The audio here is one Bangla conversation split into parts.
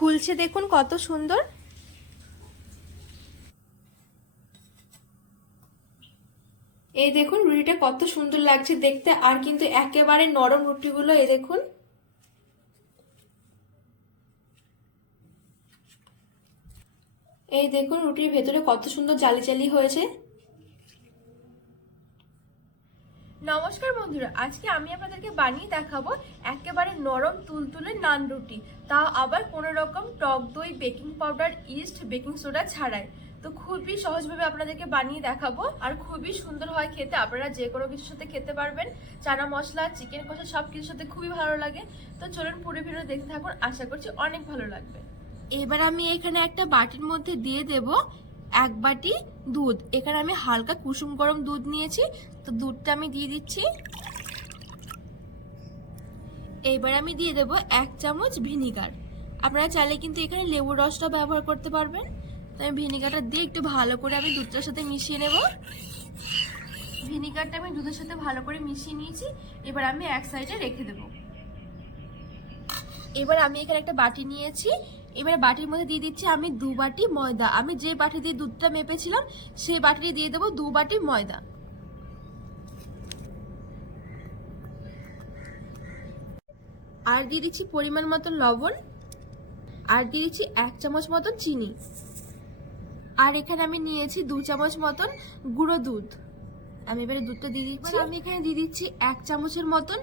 ফুলছে দেখুন কত সুন্দর। এই দেখুন রুটিটা কত সুন্দর লাগছে দেখতে, আর কিন্তু একেবারে নরম রুটিগুলো। এই দেখুন, এই দেখুন রুটির ভেতরে কত সুন্দর জালি জালি হয়েছে। নমস্কার বন্ধুরা, আজকে আমি আপনাদেরকে বানিয়ে দেখাবো একেবারে নরম তুলতুলে নান রুটি, তাও আবার কোনো রকম টক দই, baking powder, east, baking soda ছাড়াই। তো খুবই সহজভাবে আপনাদেরকে বানিয়ে দেখাবো, আর খুবই সুন্দর হয় খেতে। আপনারা যে কোনো কিছুর সাথে খেতে পারবেন, চানা মশলা, চিকেন কষা সব কিছুর সাথে খুবই ভালো লাগে। তো চলুন পুরো ভিডিও দেখতে থাকুন, আশা করছি অনেক ভালো লাগবে। এবার আমি এখানে একটা বাটির মধ্যে দিয়ে দেব 1 বাটি দুধ। এখানে আমি হালকা কুসুম গরম দুধ নিয়েছি, তো দুধটা আমি দিয়ে দিচ্ছি। এইবার আমি দিয়ে দেব 1 চামচ ভিনিগার। আপনারা চাইলে কিন্তু এখানে লেবুর রসটা ব্যবহার করতে পারবেন। তো আমি ভিনিগারটা দিয়ে একটু ভালো করে আমি দুধটার সাথে মিশিয়ে নেব। ভিনিগারটা আমি দুধের সাথে ভালো করে মিশিয়ে নিয়েছি। এবার আমি এক সাইডে রেখে দেব। এবার আমি এখানে একটা বাটি নিয়েছি। এবার বাটির মধ্যে দিয়ে দিচ্ছি আমি 2 বাটি ময়দা। আমি যে বাটি দিয়ে দুধটা মেপেছিলাম সেই বাটিতে দিয়ে দেবো 2 বাটি ময়দা। আর দিয়ে দিচ্ছি পরিমাণ মতো লবণ, আর দিয়ে দিচ্ছি 1 চামচ মতন চিনি। আর এখানে আমি নিয়েছি 2 চামচ মতন গুঁড়ো দুধ। আমি এবারে দুধটা দিয়ে দিচ্ছি। আমি এখানে দিয়ে দিচ্ছি 1 চামচের মতন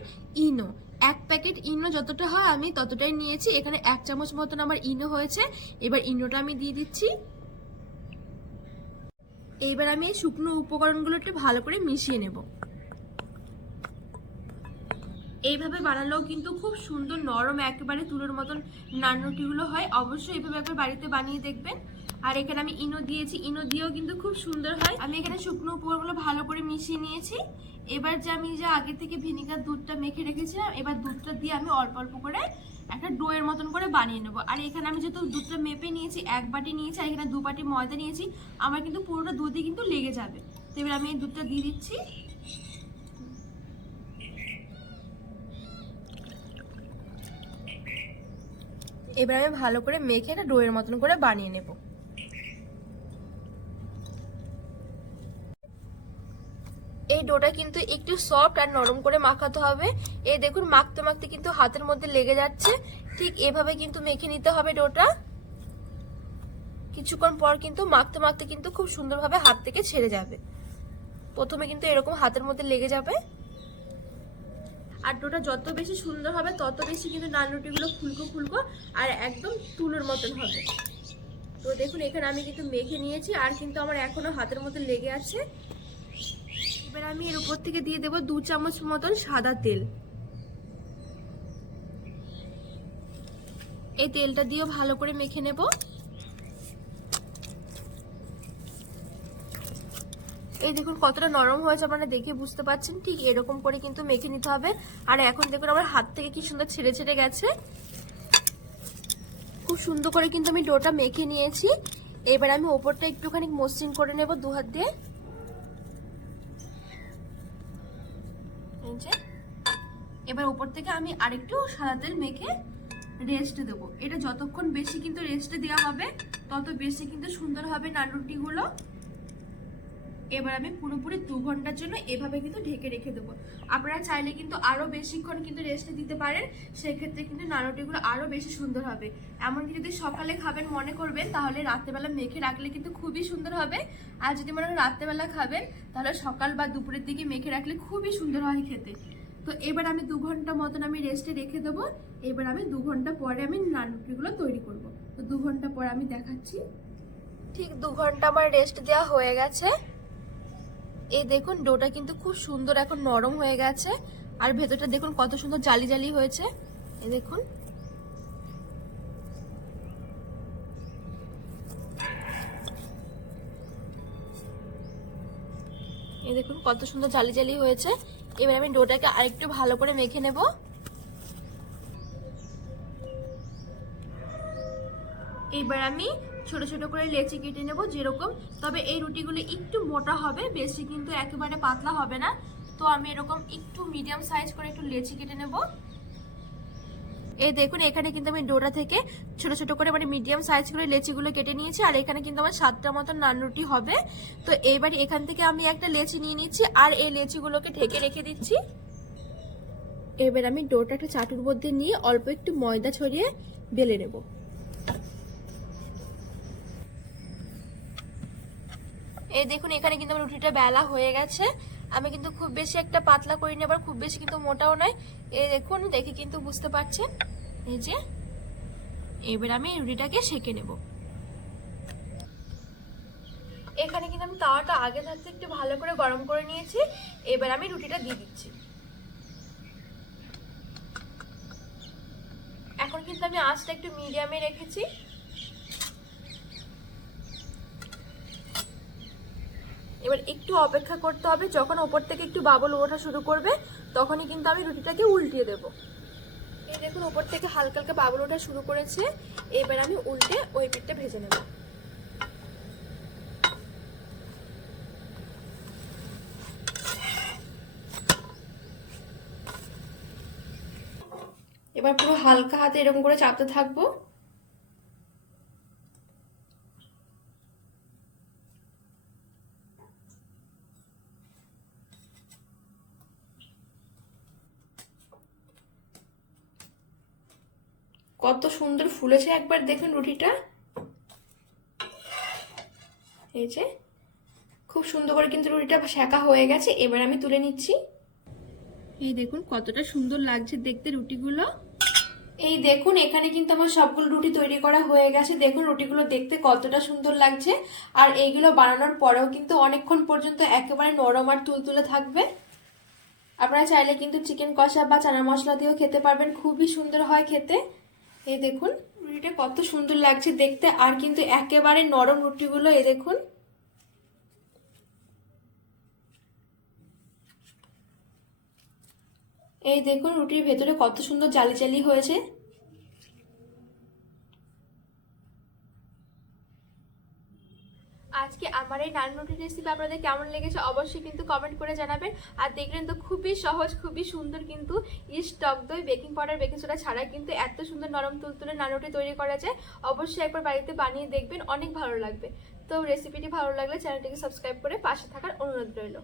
ইনো। 1 প্যাকেট ইনো যতটা হয় আমি ততটাই নিয়েছি। এখানে 1 চামচ মতন আমার ইনো হয়েছে। এবার ইনোটা আমি দিয়ে দিচ্ছি। এইবার আমি এই শুকনো উপকরণগুলো একটু ভালো করে মিশিয়ে নেব। এইভাবে বানালেও কিন্তু খুব সুন্দর নরম একেবারে তুলোর মতন নান রুটিগুলো হয়। অবশ্যই এইভাবে একবার বাড়িতে বানিয়ে দেখবেন। আর এখানে আমি ইনো দিয়েছি, ইনো দিয়েও কিন্তু খুব সুন্দর হয়। আমি এখানে শুকনো উপকরণগুলো ভালো করে মিশিয়ে নিয়েছি। এবার যে আমি যে আগে থেকে ভিনিগার দুধটা মেখে রেখেছিলাম, এবার দুধটা দিয়ে আমি অল্প অল্প করে একটা ডোয়ের মতন করে বানিয়ে নেবো। আর এখানে আমি যেহেতু দুধটা মেপে নিয়েছি, 1 বাটি নিয়েছি, আর এখানে 2 বাটি ময়দা নিয়েছি, আমার কিন্তু পুরোটা দুধই কিন্তু লেগে যাবে। তো এবার আমি এই দুধটা দিয়ে দিচ্ছি। এবার আমি ভালো করে মেখে একটা ডোয়ের মতন করে বানিয়ে নেব। এই ডোটা কিন্তু একটু সফট আর নরম করে মাখাতে হবে। এই দেখুন মাখতে মাখতে কিন্তু হাতের মধ্যে লেগে যাচ্ছে। ঠিক এভাবে কিন্তু মেখে নিতে হবে ডোটা। কিছুক্ষণ পর কিন্তু মাখতে মাখতে কিন্তু খুব সুন্দরভাবে হাত থেকে ছেড়ে যাবে। প্রথমে কিন্তু এরকম হাতের মধ্যে লেগে যাবে। আর ডোটা যত বেশি সুন্দর হবে তত বেশি কিন্তু নান রুটিগুলো ফুলকো ফুলকো আর একদম তুলোর মতন হবে। তো দেখুন এখানে আমি কিন্তু মেখে নিয়েছি, আর কিন্তু আমার এখনো হাতের মধ্যে লেগে আছে। এবার আমি এর উপর থেকে দিয়ে দেবো 2 চামচ মতন সাদা তেল। এই তেলটা দিয়েও ভালো করে মেখে নেব। এই দেখুন কতটা নরম হয়েছে, আপনারা দেখে বুঝতে পারছেন। ঠিক এরকম করে কিন্তু মেখে নিতে হবে। আর এখন দেখুন আমার হাত থেকে কি সুন্দর ছেড়ে ছেড়ে গেছে। খুব সুন্দর করে কিন্তু আমি ডোটা মেখে নিয়েছি। এবার আমি ওপরটা একটুখানি মসৃণ করে নেব 2 হাত দিয়ে। এবার উপর থেকে আমি আরেকটু সাদা তেল মেখে রেস্ট দেবো। এটা যতক্ষণ বেশি কিন্তু রেস্টে দেওয়া হবে তত বেশি কিন্তু সুন্দর হবে নান রুটিগুলো। এবার আমি পুরোপুরি 2 ঘন্টার জন্য এভাবে কিন্তু ঢেকে রেখে দেবো। আপনারা চাইলে কিন্তু আরো বেশিক্ষণ কিন্তু রেস্টে দিতে পারেন, সেক্ষেত্রে কিন্তু নান রুটিগুলো আরো বেশি সুন্দর হবে। এমনকি যদি সকালে খাবেন মনে করবেন তাহলে রাত্রেবেলা মেখে রাখলে কিন্তু খুবই সুন্দর হবে। আর যদি মনে হয় রাত্রেবেলা খাবেন তাহলে সকাল বা দুপুরের দিকে মেখে রাখলে খুবই সুন্দর হয় খেতে। তো এবার আমি 2 ঘন্টা মতন আমি রেস্টে রেখে দেবো। এবার আমি 2 ঘন্টা পরে আমি নান রুটিগুলো তৈরি করব। তো 2 ঘন্টা পরে আমি দেখাচ্ছি। ঠিক 2 ঘন্টা আমার রেস্ট দেওয়া হয়ে গেছে। এই দেখুন ডোটা কিন্তু খুব সুন্দর এখন নরম হয়ে গেছে, আর ভেতরটা দেখুন কত সুন্দর জালি জালি হয়েছে। এই দেখুন কত সুন্দর জালি জালি হয়েছে। এবার আমি ডোটাকে আরেকটু ভালো করে মেখে নেব। এইবার আমি ছোট ছোট করে লেচি কেটে নেব যেরকম। তবে এই রুটিগুলো একটু মোটা হবে, বেশি কিন্তু একেবারে পাতলা হবে না। তো আমি এরকম একটু মিডিয়াম সাইজ করে একটু লেচি কেটে নেব। এই দেখুন এখানে কিন্তু আমি ডোটা থেকে ছোট ছোট করে মানে মিডিয়াম সাইজ করে লেচিগুলো কেটে নিয়েছি, আর এখানে কিন্তু আমার 7টা মতো নান রুটি হবে। তো এইবার এখান থেকে আমি একটা লেচি নিয়ে নিচ্ছি আর এই লেচিগুলোকে ঢেকে রেখে দিচ্ছি। এবার আমি ডোটা একটা চাটুর মধ্যে নিয়ে অল্প একটু ময়দা ছড়িয়ে বেলে নেব। এই দেখুন এখানে কিন্তু আমার রুটিটা বেলা হয়ে গেছে। আমি কিন্তু খুব বেশি একটা পাতলা করিনি, আবার খুব বেশি কিন্তু মোটাও নয়। এই দেখুন, দেখে কিন্তু বুঝতে পারছেন। এই যে এবার আমি রুটিটাকে সেঁকে নেব। এখানে কিন্তু আমি তাওয়াটা আগে থাকতে একটু ভালো করে গরম করে নিয়েছি। এবার আমি রুটিটা দিয়ে দিচ্ছি। এখন কিন্তু আমি আঁচটা একটু মিডিয়ামে রেখেছি। এবার একটু অপেক্ষা করতে হবে, যখন ওপর থেকে একটু বাবল ওঠা শুরু করবে তখনই কিন্তু আমি রুটিটাকে উল্টিয়ে দেব। এই দেখুন ওপর থেকে হালকা হালকা বাবল ওঠা শুরু করেছে। এবার আমি উল্টে ওই পিঠটা ভেজে নেব। এবার পুরো হালকা হাতে এরকম করে চাপতে থাকবো। কত সুন্দর ফুলেছে একবার দেখুন রুটিটা। এই যে খুব সুন্দর করে কিন্তু রুটিটা সেঁকা হয়ে গেছে। এবার আমি তুলে নিচ্ছি। এই দেখুন কতটা সুন্দর লাগছে দেখতে রুটিগুলো। এই দেখুন এখানে কিন্তু আমার সবগুলো রুটি তৈরি করা হয়ে গেছে। দেখুন রুটিগুলো দেখতে কতটা সুন্দর লাগছে, আর এইগুলো বানানোর পরেও কিন্তু অনেকক্ষণ পর্যন্ত একেবারে নরম আর তুলতুলে থাকবে। আপনারা চাইলে কিন্তু চিকেন কষা বা চানা মশলা দিয়েও খেতে পারবেন, খুবই সুন্দর হয় খেতে। এই দেখুন রুটিটা কত সুন্দর লাগছে দেখতে, আর কিন্তু একেবারে নরম রুটিগুলো। এই দেখুন এই দেখুন রুটির ভেতরে কত সুন্দর জালি জালি হয়েছে। আজকে আমার এই নান রুটি রেসিপি আপনাদের কেমন লেগেছে অবশ্যই কিন্তু কমেন্ট করে জানাবেন। আর দেখলেন তো খুবই সহজ, খুবই সুন্দর কিন্তু ইস্ট, টক দই, বেকিং পাউডার, বেকিং সোডা ছাড়া কিন্তু এত সুন্দর নরম তুলতুলে নান রুটি তৈরি করা যায়। অবশ্যই একবার বাড়িতে বানিয়ে দেখবেন, অনেক ভালো লাগবে। তো রেসিপিটি ভালো লাগলে চ্যানেলটিকে সাবস্ক্রাইব করে পাশে থাকার অনুরোধ রইল।